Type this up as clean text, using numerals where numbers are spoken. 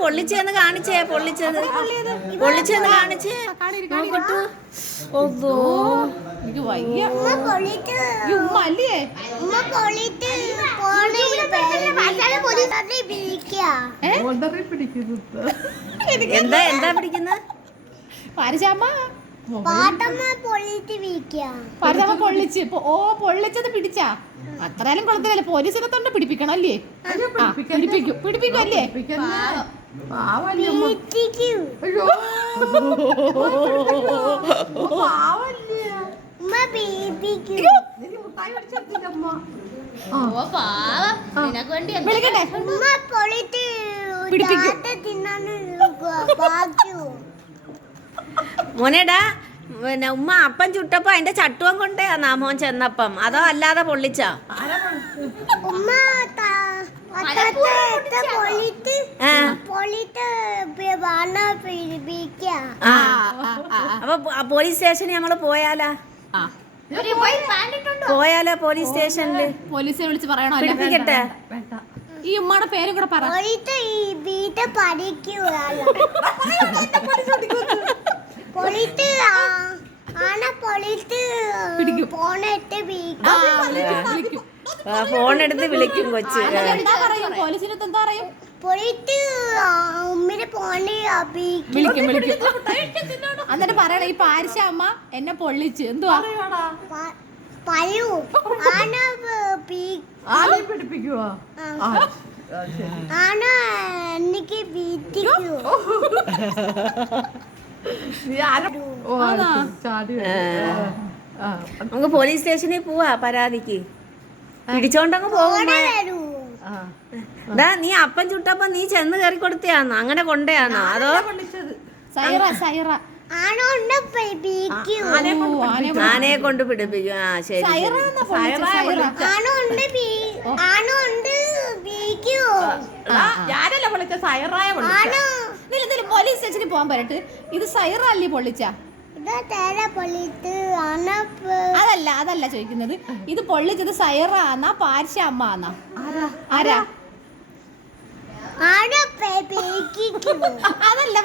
പൊള്ളിച്ചെന്ന് കാണിച്ചേ, പൊള്ളിച്ചെന്ന് കാണിച്ചേ. എനിക്ക് വയ്യ. എന്താ എന്താ പിടിക്കുന്ന പാരചാമ്മ പൊള്ളിച്ച്. ഓ പൊള്ളിച്ചത് പിടിച്ചാ അത്രയാലും കൊള്ളത്തില്ല. പോലീസിനെ തൊണ്ട് പിടിപ്പിക്കണം അല്ലേ? പിടിപ്പിക്കും അല്ലേ? വിളിക്കട്ടെ, മോനേടാ. പിന്നെ ഉമ്മ അപ്പം ചുട്ടപ്പോ അതിന്റെ ചട്ടുവം കൊണ്ടേ മോൻ ചെന്നപ്പം, അതോ അല്ലാതെ പൊള്ളിച്ചാ? അപ്പൊ പോലീസ് സ്റ്റേഷനിൽ നമ്മള് പോയാലോ പോലീസ് സ്റ്റേഷനില് പോലീസിനെ വിളിച്ച് പറയണോ? പിടിപ്പിക്കട്ടെ. ഈ ഉമ്മയുടെ പേരും കൂടെ പറ. ഫോൺ എടുത്ത് വിളിക്കും കൊച്ചു. എന്താ പറയും പോലീസിന്? എന്താ പറയും? വിളിക്കും. എന്നിട്ട് പറയണ ഈ പാരിശ അമ്മ എന്നെ പൊള്ളിച്ച്. എന്തുവാ പിടിപ്പിക്കുവോ? നമുക്ക് പോലീസ് സ്റ്റേഷനിൽ പോവാ പരാതിക്ക്. പിടിച്ചോണ്ടങ്ങ് പോകുമ്പോ നീ അപ്പം ചുട്ടപ്പോ നീ ചെന്ന് കയറി കൊടുത്തയാന്നോ? അങ്ങനെ കൊണ്ടയാന്നോ? അതോ ആനയെ കൊണ്ട് പിടിപ്പിക്കും. ആ ശരി. ഞാനല്ല പൊള്ളിച്ച, സൈറായ പോലീസ് സ്റ്റേഷനിൽ പോകാൻ പറയട്ട്. ഇത് സൈറ അല്ലേ പൊള്ളിച്ച? അതല്ല ചോദിക്കുന്നത്. ഇത് പൊള്ളിച്ചത് സൈറ ആന്നാ പാരിശ അമ്മ ആന്നാ? ആരാ? അതല്ല